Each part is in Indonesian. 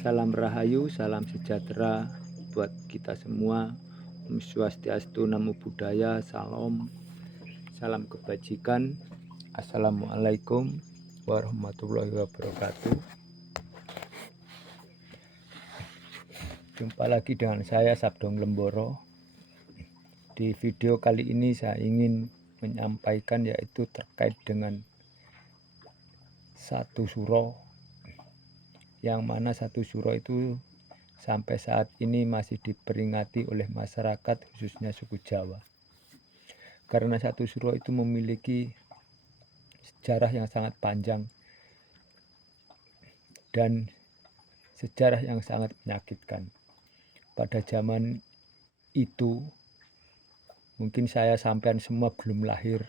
Salam Rahayu, salam sejahtera buat kita semua. Om Swastiastu, Namo Buddhaya, Salam, salam kebajikan. Assalamualaikum warahmatullahi wabarakatuh. Jumpa lagi dengan saya Sabdong Lemboro. Di video kali ini saya ingin menyampaikan yaitu terkait dengan satu suro, yang mana satu suro itu sampai saat ini masih diperingati oleh masyarakat khususnya suku Jawa. Karena satu suro itu memiliki sejarah yang sangat panjang dan sejarah yang sangat menyakitkan. Pada zaman itu mungkin saya sampean semua belum lahir,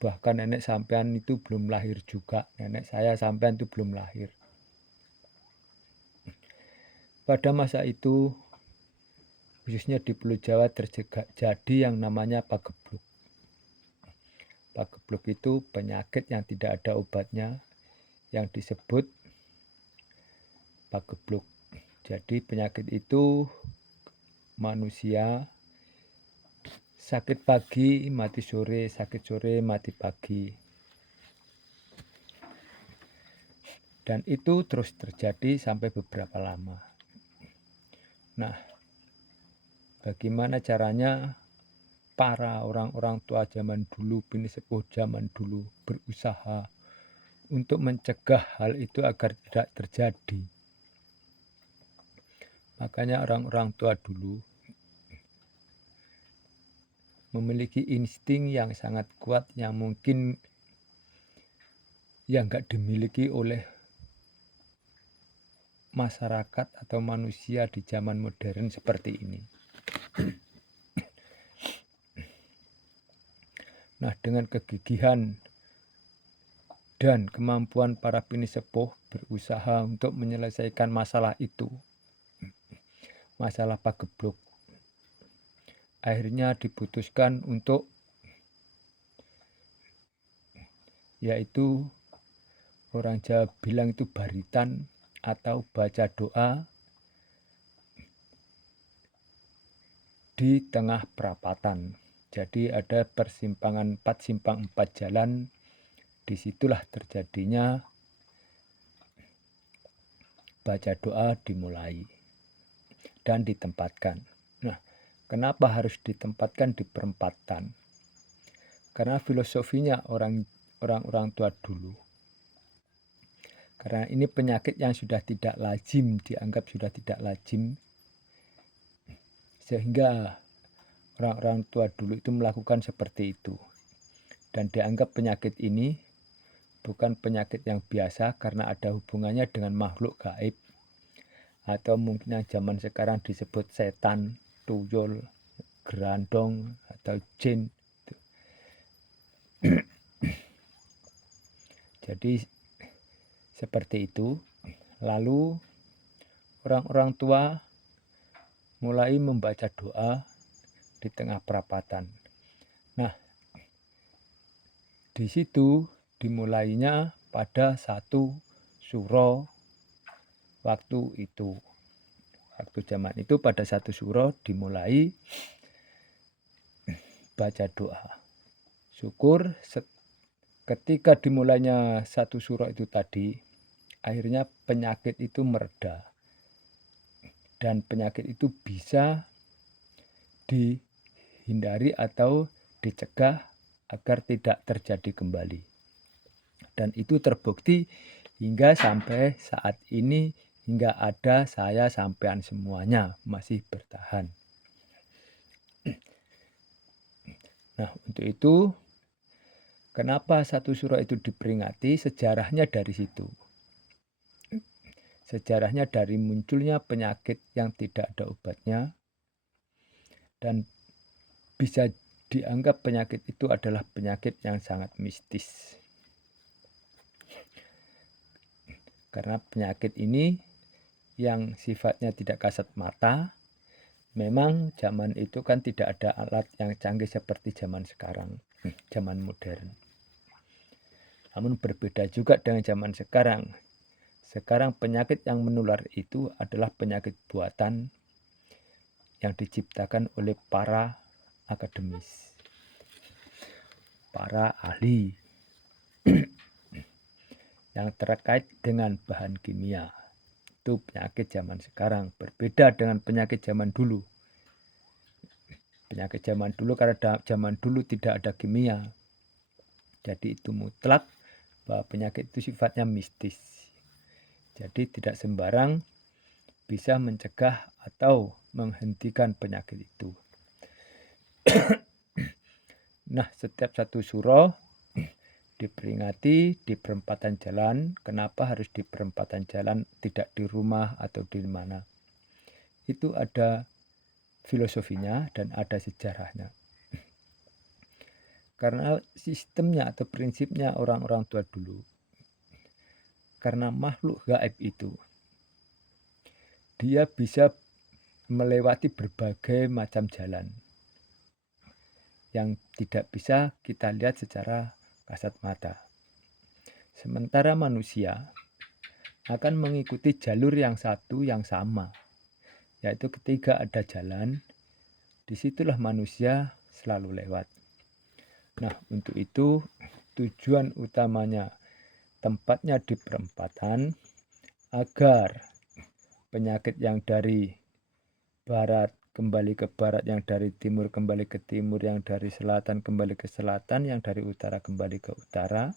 bahkan nenek sampean itu belum lahir juga. Nenek saya sampean itu belum lahir. Pada masa itu khususnya di Pulau Jawa terjadi yang namanya pagebluk. Pagebluk itu penyakit yang tidak ada obatnya yang disebut pagebluk. Jadi penyakit itu manusia sakit pagi, mati sore, sakit sore, mati pagi. Dan itu terus terjadi sampai beberapa lama. Nah, bagaimana caranya para orang-orang tua zaman dulu, bini sepuh zaman dulu berusaha untuk mencegah hal itu agar tidak terjadi. Makanya orang-orang tua dulu memiliki insting yang sangat kuat yang mungkin yang nggak dimiliki oleh masyarakat atau manusia di zaman modern seperti ini. Nah, dengan kegigihan dan kemampuan para bini sepuh berusaha untuk menyelesaikan masalah itu, masalah pagebluk, akhirnya diputuskan untuk yaitu orang Jawa bilang itu baritan atau baca doa di tengah perapatan. Jadi ada persimpangan 4 simpang 4 jalan. Disitulah terjadinya baca doa dimulai dan ditempatkan. Nah, kenapa harus ditempatkan di perempatan? Karena filosofinya orang-orang tua dulu. Karena ini penyakit yang sudah tidak lazim, dianggap sudah tidak lazim, sehingga orang-orang tua dulu itu melakukan seperti itu. Dan dianggap penyakit ini bukan penyakit yang biasa karena ada hubungannya dengan makhluk gaib, atau mungkin yang zaman sekarang disebut setan, tuyul, gerandong, atau jin. Jadi seperti itu. Lalu orang-orang tua mulai membaca doa di tengah perapatan. Nah, di situ dimulainya pada satu suro waktu itu. Waktu zaman itu pada satu suro dimulai baca doa. Syukur ketika dimulainya satu suro itu tadi, akhirnya penyakit itu mereda. Dan penyakit itu bisa dihindari atau dicegah agar tidak terjadi kembali. Dan itu terbukti hingga sampai saat ini, hingga ada saya sampean semuanya masih bertahan. Nah, untuk itu kenapa satu suro itu diperingati? Sejarahnya dari situ. Sejarahnya dari munculnya penyakit yang tidak ada obatnya, dan bisa dianggap penyakit itu adalah penyakit yang sangat mistis. Karena penyakit ini yang sifatnya tidak kasat mata, memang zaman itu kan tidak ada alat yang canggih seperti zaman sekarang, zaman modern. Namun berbeda juga dengan zaman sekarang. Sekarang penyakit yang menular itu adalah penyakit buatan yang diciptakan oleh para akademis, para ahli yang terkait dengan bahan kimia. Itu penyakit zaman sekarang, berbeda dengan penyakit zaman dulu. Penyakit zaman dulu karena zaman dulu tidak ada kimia, jadi itu mutlak bahwa penyakit itu sifatnya mistis. Jadi tidak sembarang bisa mencegah atau menghentikan penyakit itu. Nah, setiap satu suro diperingati di perempatan jalan. Kenapa harus di perempatan jalan, tidak di rumah atau di mana? Itu ada filosofinya dan ada sejarahnya. Karena sistemnya atau prinsipnya orang-orang tua dulu, karena makhluk gaib itu, dia bisa melewati berbagai macam jalan yang tidak bisa kita lihat secara kasat mata. Sementara manusia akan mengikuti jalur yang satu yang sama, yaitu ketika ada jalan, disitulah manusia selalu lewat. Nah, untuk itu tujuan utamanya tempatnya di perempatan agar penyakit yang dari barat kembali ke barat, yang dari timur kembali ke timur, yang dari selatan kembali ke selatan, yang dari utara kembali ke utara.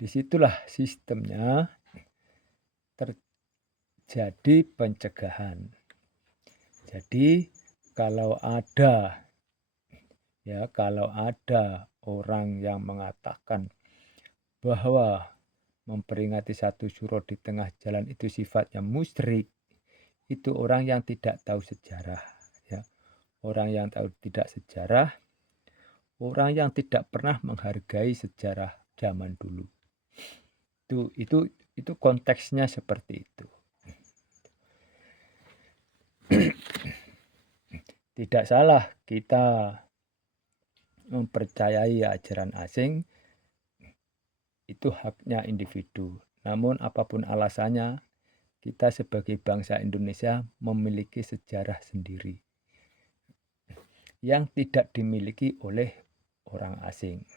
Disitulah sistemnya terjadi pencegahan. Jadi kalau ada orang yang mengatakan bahwa memperingati satu suro di tengah jalan itu sifatnya musyrik, itu orang yang tidak tahu sejarah, ya. Orang yang tahu tidak sejarah, orang yang tidak pernah menghargai sejarah zaman dulu. Itu konteksnya seperti itu. Tidak salah kita mempercayai ajaran asing, itu haknya individu. Namun apapun alasannya, kita sebagai bangsa Indonesia memiliki sejarah sendiri yang tidak dimiliki oleh orang asing.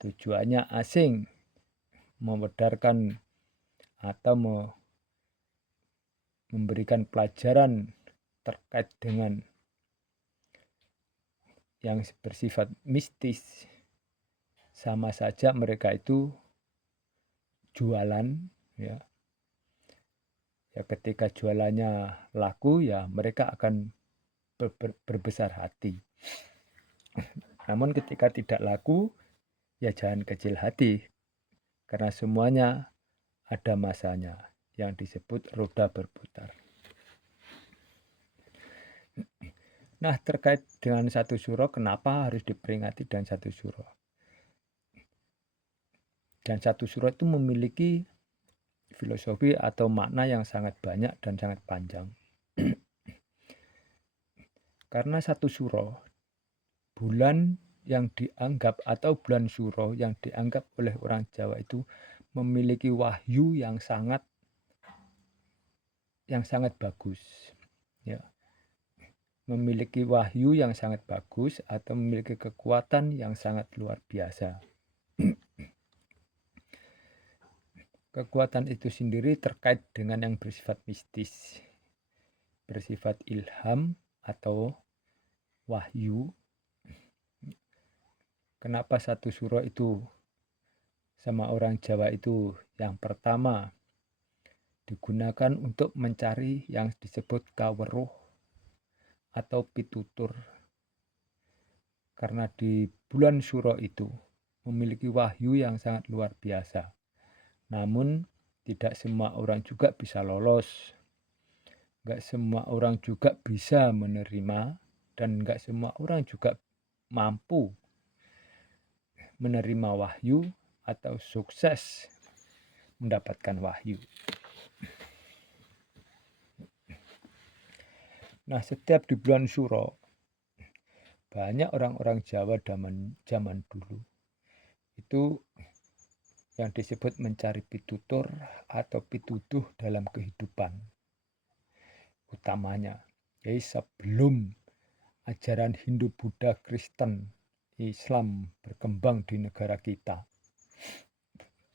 Tujuannya asing mewedarkan atau memberikan pelajaran terkait dengan yang bersifat mistis. Sama saja mereka itu jualan, ya ketika jualannya laku, ya mereka akan berbesar hati. Namun ketika tidak laku, ya jangan kecil hati, karena semuanya ada masanya yang disebut roda berputar. Nah, terkait dengan satu suro, kenapa harus diperingati dan satu suro? Dan satu suro itu memiliki filosofi atau makna yang sangat banyak dan sangat panjang. Karena satu suro, bulan yang dianggap atau bulan suro yang dianggap oleh orang Jawa itu memiliki wahyu yang sangat bagus, ya. Memiliki wahyu yang sangat bagus atau memiliki kekuatan yang sangat luar biasa. Kekuatan itu sendiri terkait dengan yang bersifat mistis, bersifat ilham atau wahyu. Kenapa satu suro itu sama orang Jawa itu yang pertama digunakan untuk mencari yang disebut kaweruh atau pitutur, karena di bulan suro itu memiliki wahyu yang sangat luar biasa. Namun tidak semua orang juga bisa lolos, nggak semua orang juga bisa menerima, dan nggak semua orang juga mampu menerima wahyu atau sukses mendapatkan wahyu. Nah, setiap di bulan suro, banyak orang-orang Jawa zaman dulu itu yang disebut mencari pitutur atau pituduh dalam kehidupan utamanya. Jadi sebelum ajaran Hindu, Buddha, Kristen, Islam berkembang di negara kita,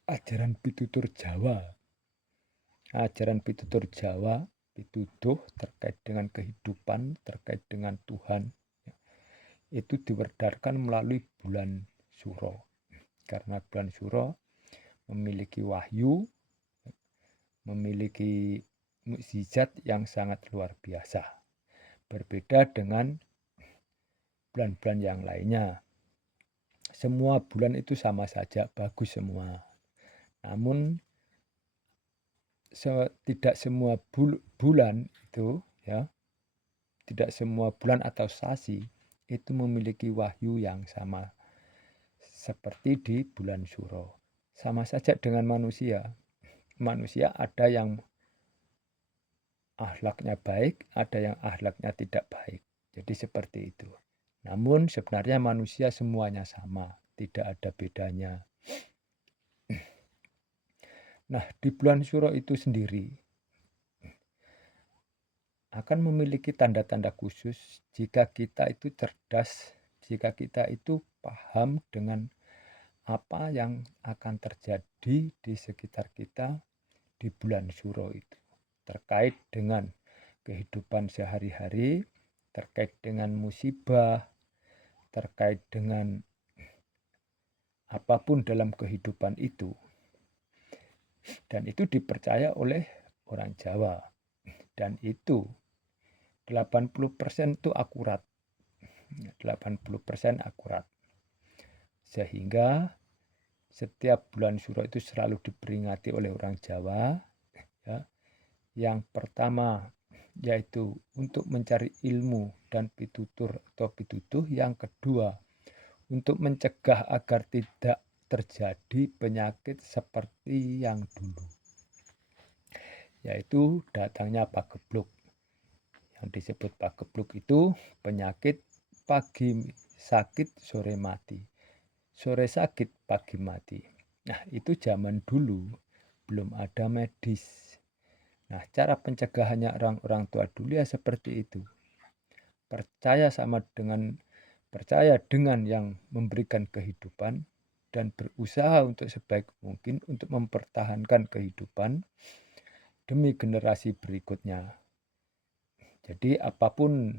ajaran pitutur Jawa, pituduh terkait dengan kehidupan, terkait dengan Tuhan, itu diwedarkan melalui bulan Suro. Karena bulan Suro memiliki wahyu, memiliki mukjizat yang sangat luar biasa. Berbeda dengan bulan-bulan yang lainnya. Semua bulan itu sama saja, bagus semua. Namun tidak semua bulan itu ya, tidak semua bulan atau sasi itu memiliki wahyu yang sama seperti di bulan Suro. Sama saja dengan manusia. Manusia ada yang akhlaknya baik, ada yang akhlaknya tidak baik. Jadi seperti itu. Namun sebenarnya manusia semuanya sama, tidak ada bedanya. Nah, di bulan Suro itu sendiri akan memiliki tanda-tanda khusus jika kita itu cerdas, jika kita itu paham dengan apa yang akan terjadi di sekitar kita di bulan Suro itu. Terkait dengan kehidupan sehari-hari, terkait dengan musibah, terkait dengan apapun dalam kehidupan itu. Dan itu dipercaya oleh orang Jawa. Dan itu 80% itu akurat. 80% akurat. Sehingga setiap bulan Suro itu selalu diperingati oleh orang Jawa. Ya. Yang pertama yaitu untuk mencari ilmu dan pitutur atau pituduh. Yang kedua untuk mencegah agar tidak terjadi penyakit seperti yang dulu. Yaitu datangnya pagebluk. Yang disebut pagebluk itu penyakit pagi sakit sore mati. Sore sakit, pagi mati. Nah, itu zaman dulu belum ada medis. Nah, cara pencegahannya orang-orang tua dulu ya seperti itu. Percaya dengan yang memberikan kehidupan dan berusaha untuk sebaik mungkin untuk mempertahankan kehidupan demi generasi berikutnya. Jadi apapun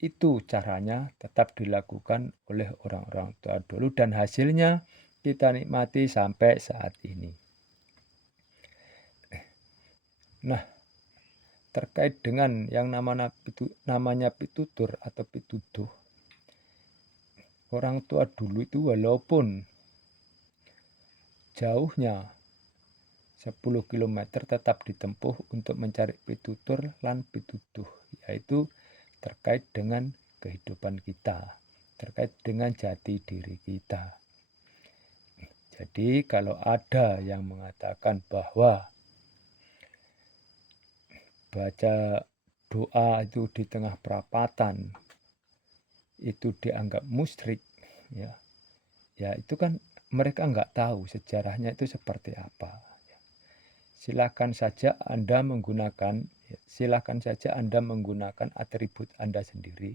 itu caranya tetap dilakukan oleh orang-orang tua dulu dan hasilnya kita nikmati sampai saat ini. Nah, terkait dengan yang namanya pitutur atau pituduh, orang tua dulu itu walaupun jauhnya 10 km tetap ditempuh untuk mencari pitutur lan pituduh, yaitu terkait dengan kehidupan kita, terkait dengan jati diri kita. Jadi kalau ada yang mengatakan bahwa baca doa itu di tengah perapatan itu dianggap musyrik, ya itu kan mereka nggak tahu sejarahnya itu seperti apa. Silakan saja Anda menggunakan atribut Anda sendiri.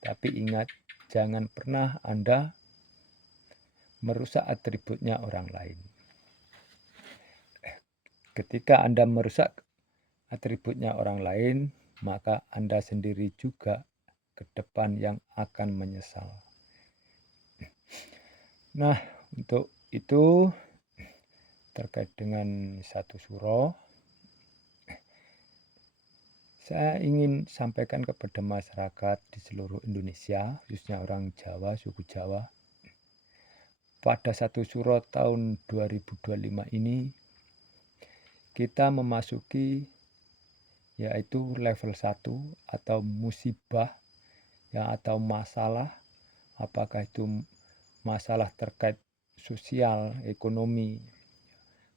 Tapi ingat, jangan pernah Anda merusak atributnya orang lain. Ketika Anda merusak atributnya orang lain, maka Anda sendiri juga ke depan yang akan menyesal. Nah, untuk itu terkait dengan satu suro, saya ingin sampaikan kepada masyarakat di seluruh Indonesia, khususnya orang Jawa, suku Jawa. Pada satu suro tahun 2025 ini, kita memasuki yaitu level 1 atau musibah ya, atau masalah, apakah itu masalah terkait sosial, ekonomi.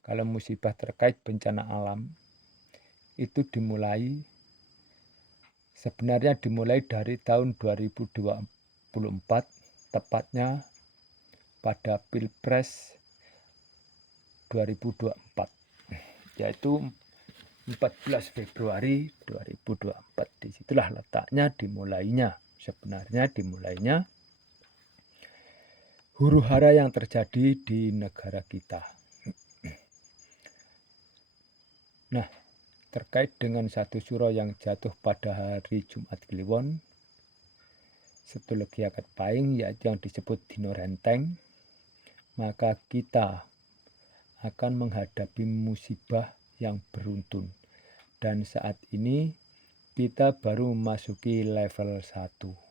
Kalau musibah terkait bencana alam, itu sebenarnya dimulai dari tahun 2024, tepatnya pada Pilpres 2024, yaitu 14 Februari 2024. Disitulah letaknya dimulainya. Sebenarnya dimulainya huru-hara yang terjadi di negara kita. Nah, terkait dengan satu suro yang jatuh pada hari Jumat Kliwon, Setulegi akad paing, yaitu yang disebut Dino Renteng, maka kita akan menghadapi musibah yang beruntun. Dan saat ini kita baru memasuki level 1.